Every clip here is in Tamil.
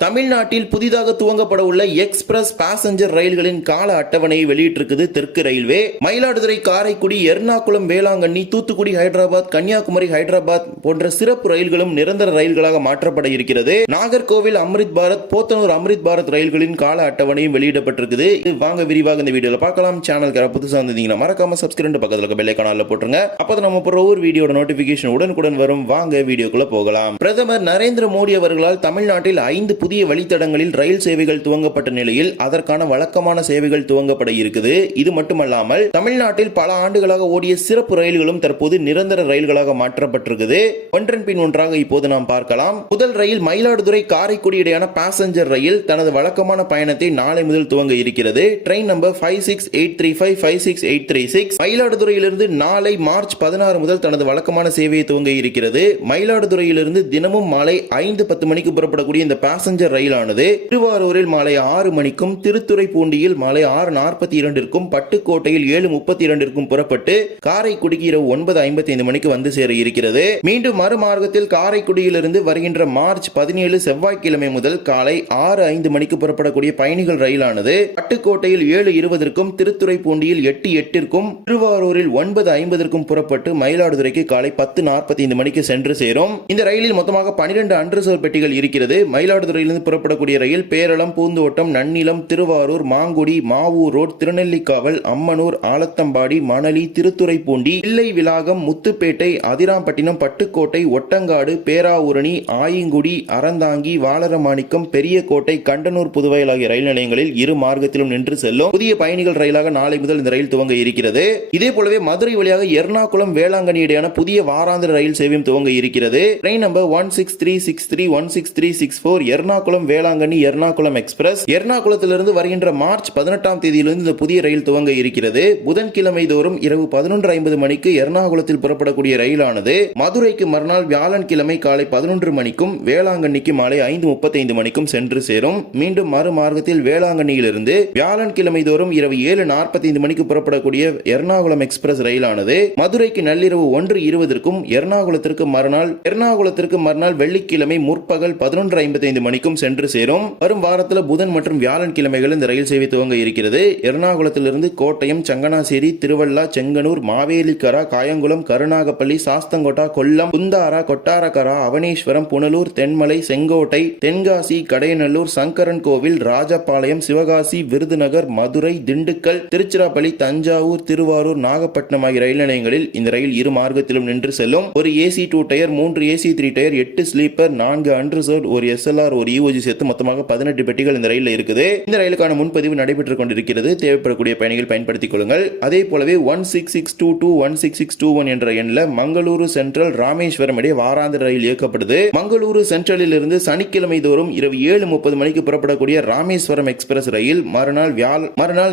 தமிழ்நாட்டில் புதிதாக துவங்கப்பட உள்ள எக்ஸ்பிரஸ் பாசஞ்சர் ரயில்களின் கால அட்டவணையை வெளியிட்டிருக்குது தெற்கு ரயில்வே. மயிலாடுதுறை, காரைக்குடி, எர்ணாகுளம், வேளாங்கண்ணி, தூத்துக்குடி, ஹைதராபாத், கன்னியாகுமரி, ஹைதராபாத் போன்ற சிறப்பு ரயில்களும் நிரந்தர ரயில்களாக மாற்றப்பட இருக்கிறது. நாகர்கோவில் அம்ரித் பாரத், போத்தனூர் அம்ரித் பாரத் ரயில்களின் கால அட்டவணையும் வெளியிடப்பட்டிருக்குது. வாங்க விரிவாக இந்த வீடியோல பார்க்கலாம். சேனலுக்கு புதுசா இருந்தீங்கன்னா மறக்காம சப்ஸ்கிரைப் பக்கத்துல இருக்க பெல் ஐகானை போட்டுருங்க. அப்பதான் நம்ம போற ஒவ்வொரு வீடியோட நோட்டிபிகேஷன் உடனுக்குடன் வரும். வாங்க வீடியோக்குள்ள போகலாம். பிரதமர் நரேந்திர மோடி அவர்களால் தமிழ்நாட்டில் 5 புதிய வழித்தடங்களில் ரயில் சேவைகள் துவங்கப்பட்ட நிலையில் அதற்கான வழக்கமான சேவைகள் துவங்கப்பட இருக்குது. இது மட்டுமல்லாமல் தமிழ்நாட்டில் பல ஆண்டுகளாக ஓடிய சிறப்பு ரயில்களும் தற்போது நிரந்தர ரயில்களாக மாற்றப்பட்டிருக்குது. ஒன்றன் பின் ஒன்றாக இப்போது நாம் பார்க்கலாம். முதல் ரயில் மயிலாடுதுறை காரைக்குடி இடையான பாசஞ்சர் ரயில் தனது வழக்கமான பயணத்தை நாளை முதல் துவங்க இருக்கிறது. ட்ரெயின் நம்பர் 56835, 56836 மயிலாடுதுறையிலிருந்து நாளை மார்ச் 16 முதல் தனது வழக்கமான சேவையை துவங்க இருக்கிறது. மயிலாடுதுறையிலிருந்து தினமும் மாலை 5:10 மணிக்கு புறப்படக்கூடிய இந்த பாசஞ்சர் ரயிலானது திருவாரூரில் மாலை 6 மணிக்கும், திருத்துறைப்பூண்டியில் மாலை 6:42ற்கும், பட்டுக்கோட்டையில் 7:32ற்கும் புறப்பட்டு காரைக்குடிக்கு இரவு 9:55 மணிக்கு வந்து சேர இருக்கிறது. மீண்டும் மறுமார்க்கத்தில் காரைக்குடியிலிருந்து வருகின்ற மார்ச் 17 செவ்வாய்க்கிழமை முதல் காலை 6:05 மணிக்கு புறப்படக்கூடிய பயணிகள் ரயிலானது பட்டுக்கோட்டையில் 7:20ற்கும், திருத்துறைப்பூண்டியில் 8:08ற்கும், திருவாரூரில் 9:50ற்கும் புறப்பட்டு மயிலாடுதுறைக்கு காலை 10:45 மணிக்கு சென்று சேரும். இந்த ரயிலில் மொத்தமாக 12 அன்ரிசர்வ் பெட்டிகள் இருக்கிறது. மயிலாடுதுறையில் புறப்படக்கூடிய ரயில் பேரளம், பூந்தோட்டம், நன்னிலம், திருவாரூர், மாங்குடி, மாவூர் ரோட், திருநெல்லிக்காவல், அம்மனூர், ஆலத்தம்பாடி, மணலி, திருத்துறைப்பூண்டி, பிள்ளை விளாகம், முத்துப்பேட்டை, அதிராம்பட்டினம், பட்டுக்கோட்டை, ஒட்டங்காடு, பேராவூரணி, ஆயிங்குடி, அறந்தாங்கி, வாளரமாணிக்கம், பெரியகோட்டை, கண்டனூர், புதுவயல் ஆகிய ரயில் நிலையங்களில் இரு மார்க்கத்திலும் நின்று செல்லும் புதிய பயணிகள் ரயிலாக நாளை முதல் இந்த ரயில் துவங்க இருக்கிறது. இதே போலவே மதுரை வழியாக எர்ணாகுளம், வேளாங்கண்ணி இடையான புதிய வாராந்திர ரயில் சேவையும் துவங்க இருக்கிறது. Train number 16363, 16364 Ernakulam, Velankanni, Ernakulam express. எர்ணாகுளத்திலிருந்து வருகின்ற மார்ச் 18ஆம் தேதியிலிருந்து இந்த புதிய ரயில் துவங்க இருக்கிறது. புதன்கிழமை தோறும் இரவு 11:50 மணிக்கு எர்ணாகுளத்தில் புறப்படக்கூடிய ரயிலானது மதுரைக்கு மறுநாள் வியாழன்கிழமை காலை 11 மணிக்கும், வேளாங்கண்ணிக்கு மாலை 5:35 மணிக்கும் சென்று சேரும். மீண்டும் மறுமார்க்கத்தில் வேளாங்கண்ணியிலிருந்து வியாழன்கிழமை தோறும் இரவு 7:45 மணிக்கு புறப்படக்கூடிய எர்ணாகுளம் எக்ஸ்பிரஸ் ரயிலானது மதுரைக்கு நள்ளிரவு 1:20ற்கும், எர்ணாகுளத்திற்கு மறுநாள் வெள்ளிக்கிழமை முற்பகல் 11:55 மணிக்கும் சென்று சேரும். வரும் வாரத்தில் புதன் மற்றும் வியாழன்கிழமைகள் இந்த ரயில் சேவை துவங்க இருக்கிறது. எர்ணாகுளத்திலிருந்து கோட்டயம், சங்கனாசேரி, திருவள்ளா, செங்கனூர், மாவேலிக்கரா, காயங்குளம், கருணாகப்பள்ளி, சாஸ்தங்கோட்டா, கொல்லம், குந்தாரா, கொட்டாரக்கரா, அவனேஸ்வரம், புனலூர், தென்மலை, செங்கோட்டை, தென்காசி, கடையநல்லூர், சங்கரன் கோவில், ராஜபாளையம், சிவகாசி, விருதுநகர், மதுரை, திண்டுக்கல், திருச்சிராப்பள்ளி, தஞ்சாவூர், திருவாரூர், நாகப்பட்டினம் ஆகிய ரயில் நிலையங்களில் இந்த ரயில் இரு மார்க்கத்திலும் நின்று செல்லும். ஒரு AC 2 tier, 3 AC 3 tier, 8 sleeper, 4 unreserved, ஒரு SLR, ஒரு EOG சேர்த்து மொத்தமாக 18 பெட்டிகள் இந்த ரயிலில் இருக்குது. இந்த ரயிலுக்கான முன்பதிவு நடைபெற்றுக் கொண்டிருக்கிறது. தேவைப்படக்கூடிய பயணிகள் பயன்படுத்திக் கொள்ளுங்கள். அதே போலவே 16622, 16621 என்ற எண்ணில் மங்களூரு சென்ட்ரல், ராமேஸ்வரம் இடையே வாராந்திர ரயில் இயக்கப்படுது. மங்களூரு சென்ட்ரலில் இருந்து சனிக்கிழமை தோறும் இரவு 7:30 மணிக்கு புறப்படக்கூடிய ராமேஸ்வரம் எக்ஸ்பிரஸ் ரயில் மறுநாள்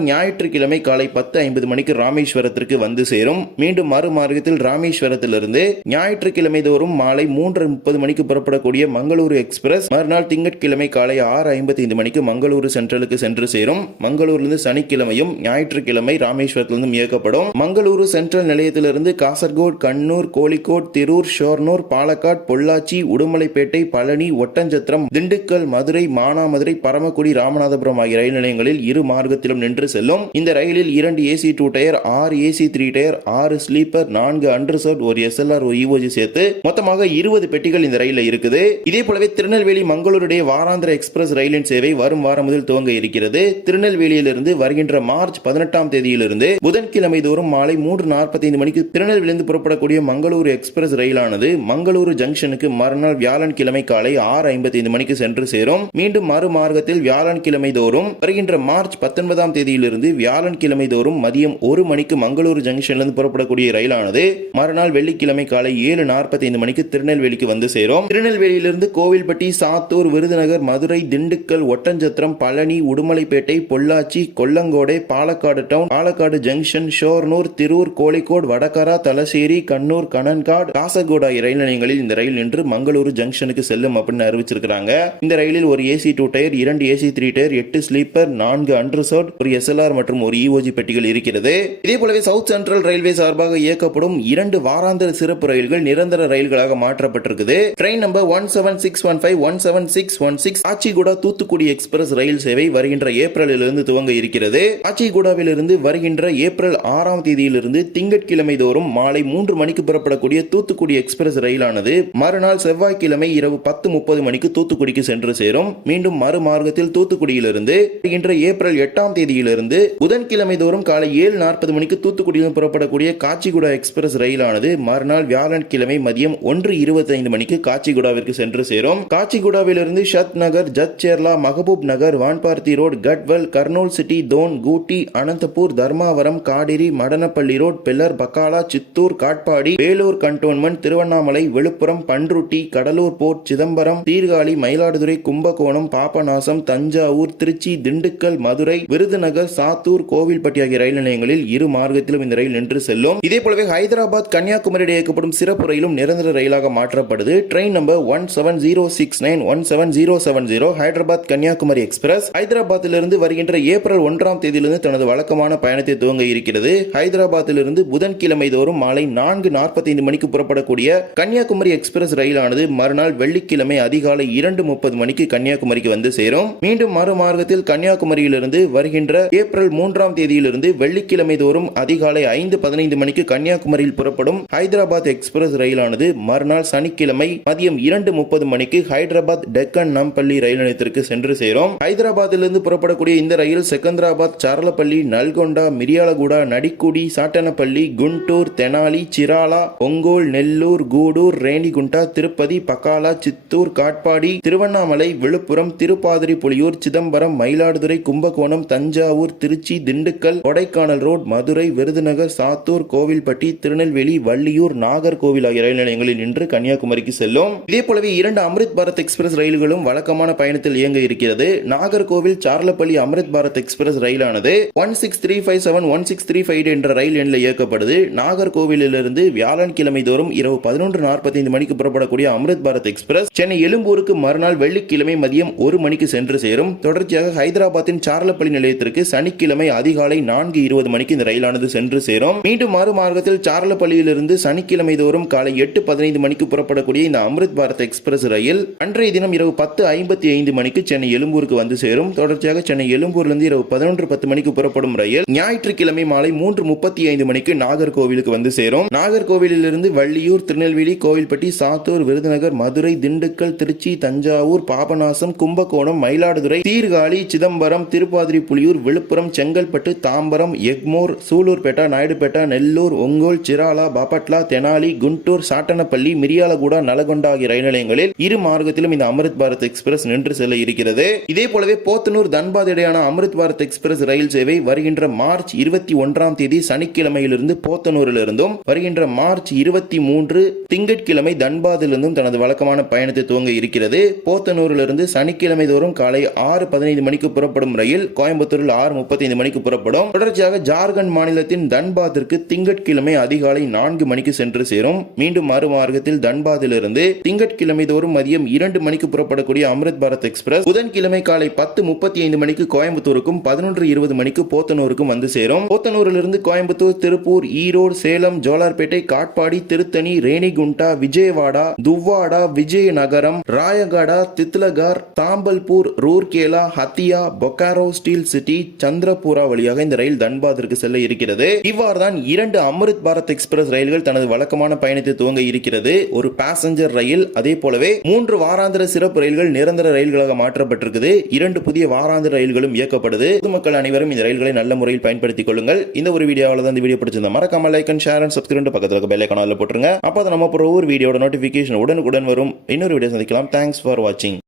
ஞாயிற்றுக்கிழமை காலை 10:50 மணிக்கு ராமேஸ்வரத்திற்கு வந்து சேரும். மீண்டும் மறுமார்க்கத்தில் ராமேஸ்வரத்திலிருந்து ஞாயிற்றுக்கிழமை தோறும் மாலை 3:30 மணிக்கு புறப்படக்கூடிய மங்களூரு எக்ஸ்பிரஸ் மறுநாள் திங்கட்கிழமை காலை 6:55 மணிக்கு மங்களூரு சென்ட்ரலுக்கு சென்று சேரும். மங்களூரிலிருந்து சனிக்கிழமையும் ஞாயிற்றுக்கிழமை ராமேஸ்வரத்திலிருந்தும் இயக்கப்படும். மங்களூரு சென்ட்ரல் நிலையத்திலிருந்து காசர்கோடு, கண்ணூர், கோழிக்கோட், திரூர், ஷோர்னூர், பாலக்காடு, பொள்ளாச்சி, உடுமலைப்பேட்டை, பழனி, ஒட்டஞ்சத்திரம், திண்டுக்கல், மதுரை, மானாமதுரை, பரமக்குடி, ராமநாதபுரம் ஆகிய ரயில் நிலையங்களில் இரு மார்க்கத்திலும் நின்று செல்லும். இந்த ரயிலில் 2 AC 2 tier, 6 AC 3 tier, 6 sleeper, 4 unreserved, ஒரு SLR, ஒரு EOG சேர்த்து மொத்தமாக 20 பெட்டிகள் இந்த ரயிலில் இருக்குது. இதே போலவே திருநெல்வேலி மங்களூருடைய வாராந்திர எக்ஸ்பிரஸ் ரயிலின் சேவை வரும் வாரம் முதல் துவங்க இருக்கிறது. திருநெல்வேலியிலிருந்து வருகின்ற மார்ச் 18ஆம் தேதியிலிருந்து புதன்கிழமை தோறும் மாலை 3:45 மணிக்கு திருநெல்வேலியிலிருந்து புறப்படக்கூடிய மங்களூரு எக்ஸ்பிரஸ் ரயிலானது மங்களூரு ஜங்ஷனுக்கு மறுநாள் வியாழன்கிழமை காலை 6:55 மணிக்கு சென்று சேரும். மீண்டும் மறுமார்க்கத்தில் வியாழன்கிழமை தோறும் வருகின்ற மார்ச் 19ஆம் தேதியிலிருந்து வியாழன்கிழமை தோறும் மதியம் 1 மணிக்கு மங்களூரு ஜங்ஷனிலிருந்து புறப்படக்கூடிய ரயிலானது மறுநாள் வெள்ளிக்கிழமை காலை 7:45 மணிக்கு திருநெல்வேலிக்கு வந்து சேரும். திருநெல்வேலியிலிருந்து கோவில்பட்டி, சாத்தூர், விருதுநகர், மதுரை, திண்டுக்கல், ஒட்டஞ்சத்திரம், பழனி, உடுமலைப்பேட்டை, பொள்ளாச்சி, கொல்லங்கோடை, பாலக்காடு டவுன், பாலக்காடு ஜங்ஷன், ஷோர்னூர், திரூர், கோழிக்கோடு, வடகரா, தலசேரி, கண்ணூர், கணன்காடு, காசர்கோடு ஆகிய ரயில் நிலையங்களில் இந்த ரயில் நின்று மங்களூரு ஜங்ஷனுக்கு செல்லும் அப்படின்னு அறிவிச்சிருக்காங்க. இந்த ரயிலில் ஒரு AC 2 tier, 2 AC 3 tier, 8 sleeper, 4 unreserved, ஒரு SLR மற்றும் ஒரு EOG பெட்டிகள் இருக்கிறது. இதே போலவே சவுத் சென்ட்ரல் ரயில்வே சார்பாக இயக்கப்படும் 2 வாராந்திர சிறப்பு ரயில்கள் நிரந்தர ரயில்களாக மாற்றப்பட்டிருக்குது. Train number 17615, 176 1616 Kacheguda Thoothukudi express ரயில் சேவை வருகின்ற ஏப்ரலிலிருந்து துவங்க இருக்கிறது. காச்சிகுடாவிலிருந்து வருகின்ற ஏப்ரல் 6ஆம் தேதியிலிருந்து திங்கட்கிழமை தோறும் மாலை 3 மணிக்கு புறப்படக்கூடிய தூத்துக்குடி எக்ஸ்பிரஸ் ரயிலானது மறுநாள் செவ்வாய்க்கிழமை இரவு 10:30 மணிக்கு தூத்துக்குடிக்கு சென்று சேரும். மீண்டும் மறுமார்க்கத்தில் தூத்துக்குடியிலிருந்து வருகின்ற ஏப்ரல் 8ஆம் தேதியிலிருந்து புதன்கிழமை தோறும் காலை 7:40 மணிக்கு தூத்துக்குடியில் புறப்படக்கூடிய காச்சிகுடா எக்ஸ்பிரஸ் ரயிலானது மறுநாள் வியாழக்கிழமை மதியம் 1:25 மணிக்கு காச்சிகுடாவிற்கு சென்று சேரும். காச்சிகுடாவிலிருந்து ஷத் நகர், ஜத் சேர்லா, மகபூப் நகர், வான்பார்த்தி ரோட், கட்வல், கர்னூல் சிட்டி, தோன், கூட்டி, Anantapur, Dharmavaram, காடிரி, Madanapalle road, பெல்லர், பக்காலா, Chittoor, Katpadi, Vellore cantonment, Tiruvannamalai, Villupuram, Panruti, Cuddalore board, Chidambaram, Sirkazhi, Mayiladuthurai, Kumbakonam, Papanasam, Thanjavur, Trichy, Dindigul, Madurai, Virudhunagar, Sattur, Kovilpatti ஆகிய ரயில் நிலையங்களில் இரு மார்க்கத்திலும் இந்த ரயில் நின்று செல்லும். இதே போலவே ஹைதராபாத் கன்னியாகுமரி இயக்கப்படும் சிறப்பு ரயிலும் நிரந்தர ரயிலாக மாற்றப்படுது. Train number 17069 17070 Hyderabad Kanniyakumari express ஹைதராபாத்திலிருந்து வருகின்ற ஏப்ரல் 1ஆம் தேதியிலிருந்து தனது வழக்கமான பயணத்தை துவங்க இருக்கிறது. ஹைதராபாத்திலிருந்து புதன்கிழமை தோறும் மாலை 4:45 மணிக்கு புறப்படக்கூடிய கன்னியாகுமரி எக்ஸ்பிரஸ் ரயிலானது மறுநாள் வெள்ளிக்கிழமை அதிகாலை 2:30 மணிக்கு கன்னியாகுமரிக்கு வந்து சேரும். மீண்டும் மறுமார்க்கத்தில் கன்னியாகுமரியிலிருந்து வருகின்ற ஏப்ரல் 3ஆம் தேதியிலிருந்து வெள்ளிக்கிழமை தோறும் அதிகாலை 5:15 மணிக்கு கன்னியாகுமரியில் புறப்படும் ஹைதராபாத் எக்ஸ்பிரஸ் ரயிலானது மறுநாள் சனிக்கிழமை மதியம் 2:30 மணிக்கு ஹைதராபாத் டெக்கன் நம்பள்ளி ரயில் நிலையத்திற்கு சென்று சேரும். ஹைதராபாத்திலிருந்து புறப்படக்கூடிய இந்த ரயில் செகந்திராபாத், சார்லப்பள்ளி, நல்கொண்டா, மிரியாலகுடா, நடிக்குடி, சாட்டனப்பள்ளி, குண்டூர், தெனாலி, சிராலா, ஒங்கோல், நெல்லூர், கூடூர், ரேணிகுண்டா, திருப்பதி, பக்காலா, சித்தூர், காட்பாடி, திருவண்ணாமலை, விழுப்புரம், திருப்பாதிரி புலியூர், சிதம்பரம், மயிலாடுதுறை, கும்பகோணம், தஞ்சாவூர், திருச்சி, திண்டுக்கல், கொடைக்கானல் ரோட், மதுரை, விருதுநகர், சாத்தூர், கோவில்பட்டி, திருநெல்வேலி, வள்ளியூர், நாகர்கோவில் ஆகிய ரயில் நிலையங்களில் நின்று கன்னியாகுமரிக்கு செல்லும். இதே போலவே 2 அம்ரித் பாரத் எக்ஸ்பிரஸ் ரயில்களும் வழக்கமான பயணத்தில் இயங்க இருக்கிறது. நாகர்கோவில் சார்லப்பள்ளி அம்ரித் பாரத் எக்ஸ்பிரஸ் ரயிலானது 16357 16358 என்ற ரயில் எண்ணில் இயக்கப்படுது. நாகர்கோவிலிருந்து வியாழக்கிழமை தோறும் இரவு 11:45 மணிக்கு புறப்படக்கூடிய அம்ரித் பாரத் எக்ஸ்பிரஸ் சென்னை எழும்பூருக்கு மறுநாள் வெள்ளிக்கிழமை மதியம் 1 மணிக்கு சென்று சேரும். தொடர்ச்சியாக ஹைதராபாத்தின் சார்லப்பள்ளி நிலையத்திற்கு சனிக்கிழமை அதிகாலை 4:20 மணிக்கு இந்த ரயிலானது சென்று சேரும். மீண்டும் மறுமார்க்கத்தில் சார்லப்பள்ளியிலிருந்து சனிக்கிழமை தோறும் காலை 8:15 மணிக்கு புறப்படக்கூடிய இந்த அம்ரித் பாரத் எக்ஸ்பிரஸ் ரயில் அன்றைய தினம் இரவு 10:55 மணிக்கு சென்னை எழும்பூருக்கு வந்து சேரும். தொடர்ச்சியாக சென்னை எழும்பூரிலிருந்து இரவு 11:10 மணிக்கு புறப்படும் ரயில் ஞாயிற்றுக்கிழமை மாலை 3:35 மணிக்கு நாகர்கோவிலுக்கு வந்து சேரும். நாகர்கோவிலிருந்து வள்ளியூர், திருநெல்வேலி, கோவில்பட்டி, சாத்தூர், விருதுநகர், மதுரை, திண்டுக்கல், திருச்சி, தஞ்சாவூர், பாபநாசம், கும்பகோணம், மயிலாடுதுறை, சீர்காழி, சிதம்பரம், திருப்பாதிரி புலியூர், விழுப்புரம், செங்கல்பட்டு, தாம்பரம், எக்மோர், சூலூர்பேட்டா, நாயுடுபேட்டா, நெல்லூர், ஒங்கோல், சிராலா, பாபட்லா, தெனாலி, குண்டூர், சாட்டனப்பள்ளி, மிரியாலகுடா, நலகொண்டா ஆகிய ரயில் நிலையங்களில் இரு மார்க்கத்திலும் இந்த அம்ரித் பாரத் எக்ஸ்பிரஸ் நின்று செல்ல இருக்கிறது. இதே போலவே போத்தனூர், தன்பாத் இடையான அம்ரித் பாரத் எக்ஸ்பிரஸ் ரயில் சேவை வருகின்ற மார்ச் 21ஆம் தேதி சனிக்கிழமையிலிருந்து போத்தனூரிலிருந்தும் வருகின்ற மார்ச் 23 திங்கட்கிழமை தன்பாதிலிருந்தும் தனது வழக்கமான பயணத்தை துவங்க இருக்கிறது. போத்தனூரிலிருந்து சனிக்கிழமை தோறும் காலை 6:15 மணிக்கு புறப்படும் ரயில் கோயம்புத்தூரில் 6:35 மணிக்கு புறப்படும். தொடர்ச்சியாக ஜார்க்கண்ட் மாநிலத்தின் தன்பாத்திற்கு திங்கட்கிழமை அதிகாலை 4 மணிக்கு சென்று சேரும். மீண்டும் மறுமார்க்கத்தில் தன்பாதிலிருந்து திங்கட்கிழமை தோறும் மதியம் 2 மணிக்கு புறப்படக்கூடிய அம்ரித் பாரத் எக்ஸ்பிரஸ் புதன்கிழமை காலை 10:35 மணிக்கு கோயம்புத்தூருக்கும் 11:20 மணிக்கு போத்தனூருக்கும் வந்து சேரும். போத்தனூரிலிருந்து கோயம்புத்தூர், திருப்பூர், ஈரோடு, சேலம், ஜோலார்பேட்டை, காட்பாடி, திருத்தணி, ரேணிகுண்டா, விஜயவாடா, துவ்வாடா, விஜயநகரம், ராயகடா, தித்லகார், தாம்பல்பூர், ரூர்கேலா, ஹத்தியா, பொக்காரோ, ஸ்டீல் சிட்டி, சந்திரபூரா வழியாக இந்த ரயில் தன்பாத்திற்கு செல்ல இருக்கிறது. இவ்வாறுதான் 2 அம்ரித் பாரத் எக்ஸ்பிரஸ் ரயில்கள் தனது வழக்கமான பயணத்தை துவங்க இருக்கிறது. ஒரு பாசஞ்சர் ரயில், அதே போலவே 3 வாராந்திர சிறப்பு ரயில்கள் நிரந்தர ரயில்களாக மாற்றப்பட்டிருக்குது. 2 புதிய வாராந்திர ரயில்களும் இயக்கப்படுது. பொதுமக்கள் அனைவரும் இந்த ரயில்களை நல்ல முறையில் பயன்படுத்திக் கொள்ளுங்கள். இந்த ஒரு வீடியோவில் தான் இந்த வீடியோ பிடிச்சிருந்தா மறக்காம like and share and subscribe பக்கத்துல இருக்க பெல் ஐகானை போட்டுருங்க. அப்போ நம்ம ஒரு வீடியோட நோட்டிபிகேஷன் உடனுக்குடன் வரும். இன்னொரு வீடியோ சந்திக்கலாம். தேங்க்ஸ் ஃபார் வாட்சிங்.